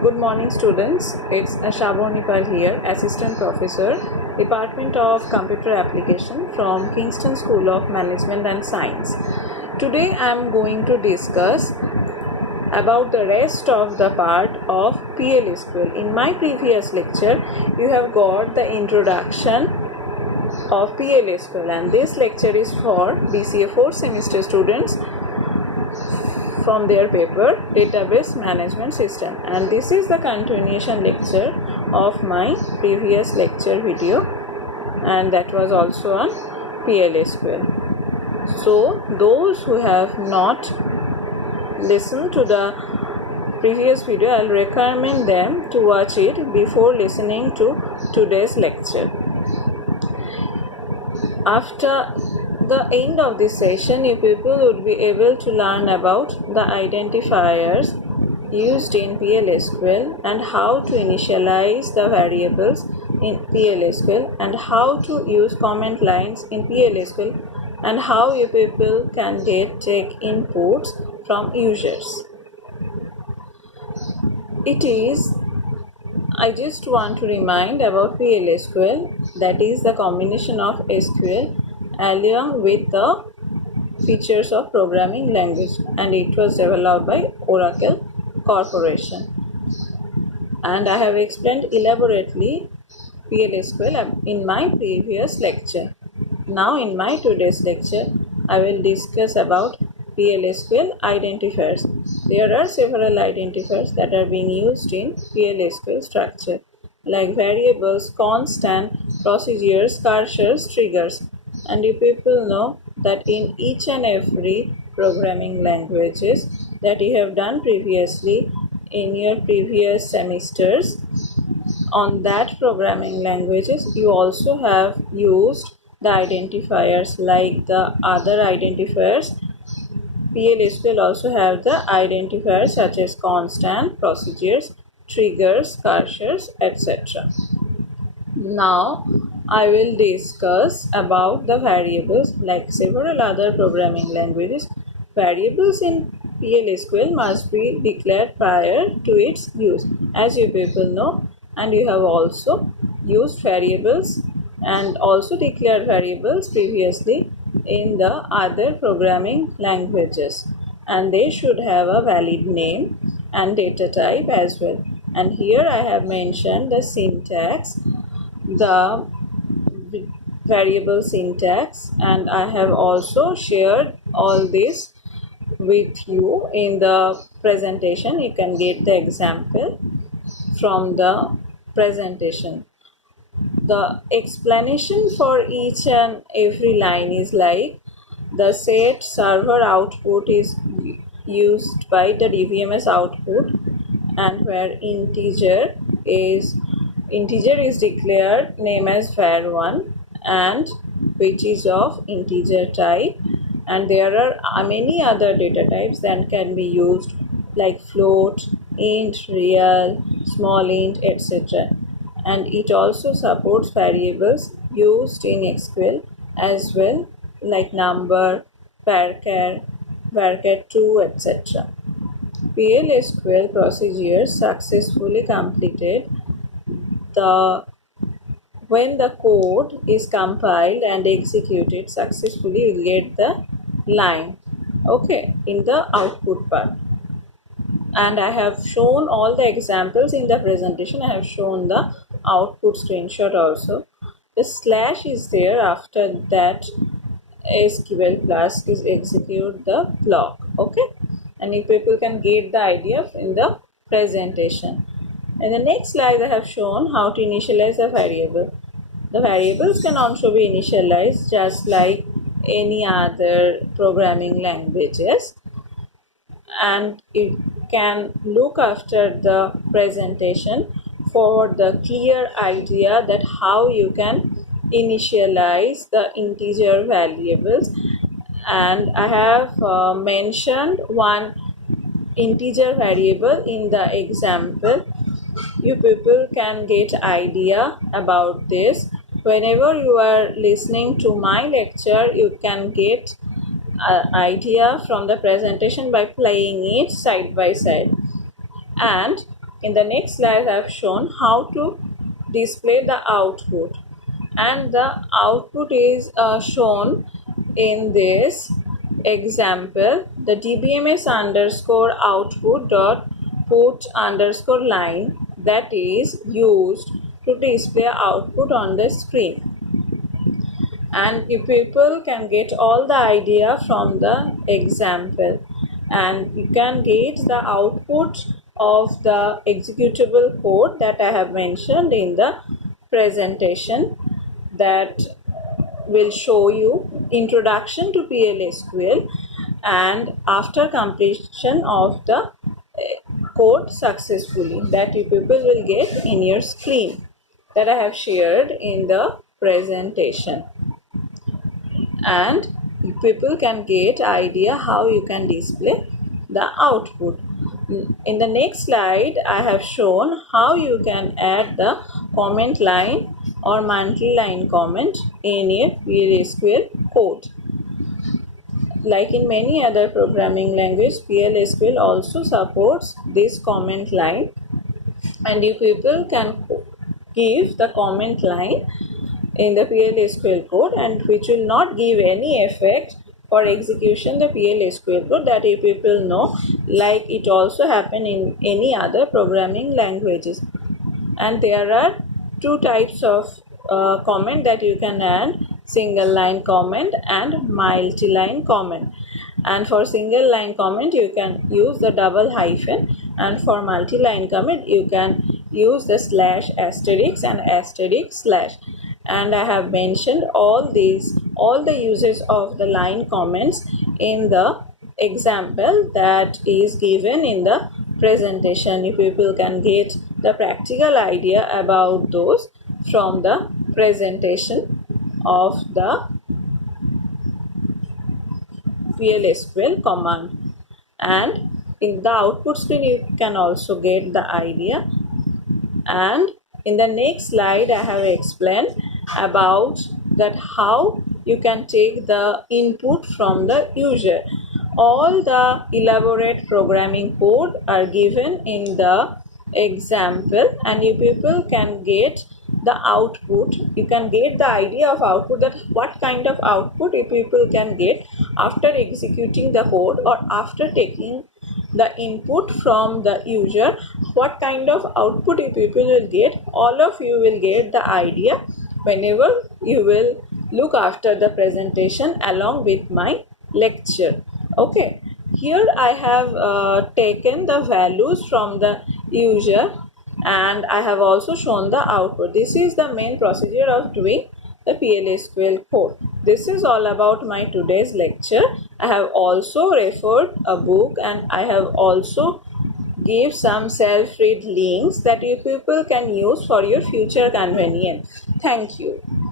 Good morning, students. It's Shabonipal here, Assistant Professor, Department of Computer Application from Kingston School of Management and Science. Today I am going to discuss about the rest of the part of PLSQL. In my previous lecture, you have got the introduction of PLSQL, and this lecture is for BCA 4th semester students from their paper Database Management System, and this is the continuation lecture of my previous lecture video, and that was also on PLSQL. So those who have not listened to the previous video, I'll recommend them to watch it before listening to today's lecture. After the end of this session, you people would be able to learn about the identifiers used in PLSQL and how to initialize the variables in PLSQL and how to use comment lines in PLSQL and how you people can take inputs from users. I just want to remind about PLSQL, that is the combination of SQL along with the features of programming language, and it was developed by Oracle Corporation. And I have explained elaborately PLSQL in my previous lecture. Now in my today's lecture, I will discuss about PLSQL identifiers. There are several identifiers that are being used in PLSQL structure, like variables, constant, procedures, cursors, triggers. And you people know that in each and every programming languages that you have done previously in your previous semesters, on that programming languages you also have used the identifiers like the other identifiers. PLSQL also have the identifiers such as constant, procedures, triggers, cursors, etc. Now I will discuss about the variables. Like several other programming languages, variables in PLSQL must be declared prior to its use, as you people know, and you have also used variables and also declared variables previously in the other programming languages, and they should have a valid name and data type as well. And here I have mentioned the syntax, the variable syntax, and I have also shared all this with you in the presentation. You can get the example from the presentation. The explanation for each and every line is like the set server output is used by the DBMS output, and where integer is declared name as var1 and which is of integer type, and there are many other data types that can be used like float, int, real, small int, etc. And it also supports variables used in SQL as well, like number, varchar, varchar2, etc. PLSQL procedures successfully completed when the code is compiled and executed successfully, you get the line, okay, in the output part. And I have shown all the examples in the presentation. I have shown the output screenshot also. The slash is there, after that SQL plus is execute the block, okay, and you people can get the idea in the presentation. In the next slide, I have shown how to initialize a variable. The variables can also be initialized just like any other programming languages, and you can look after the presentation for the clear idea that how you can initialize the integer variables. And I have mentioned one integer variable in the example. You people can get idea about this. Whenever you are listening to my lecture, you can get an idea from the presentation by playing it side by side. And in the next slide I have shown how to display the output, and the output is shown in this example. The dbms underscore output dot put underscore line that is used to display output on the screen, and you people can get all the idea from the example, and you can get the output of the executable code that I have mentioned in the presentation, that will show you introduction to PL/SQL, and after completion of the code successfully, that you people will get in your screen that I have shared in the presentation, and people can get idea how you can display the output. In the next slide I have shown how you can add the comment line or multi-line comment in your PL/SQL code. Like in many other programming languages, PL/SQL also supports this comment line, and you people can give the comment line in the PL/SQL code, and which will not give any effect for execution the PL/SQL code, that you people know, like it also happen in any other programming languages. And there are two types of comment that you can add: single line comment and multi-line comment. And for single line comment you can use the double hyphen, and for multi-line comment you can use the slash asterisk and asterisk slash. And I have mentioned all the uses of the line comments in the example that is given in the presentation. You people can get the practical idea about those from the presentation of the PL/SQL command. And in the output screen you can also get the idea. And in the next slide I have explained about that how you can take the input from the user. All the elaborate programming code are given in the example, and you people can get the output. You can get the idea of output, that what kind of output you people can get after executing the code or after taking the input from the user. What kind of output you people will get, all of you will get the idea whenever you will look after the presentation along with my lecture. Okay, here I have taken the values from the user, and I have also shown the output. This is the main procedure of doing the PL/SQL code. This is all about my today's lecture. I have also referred a book, and I have also give some self-read links that you people can use for your future convenience. Thank you.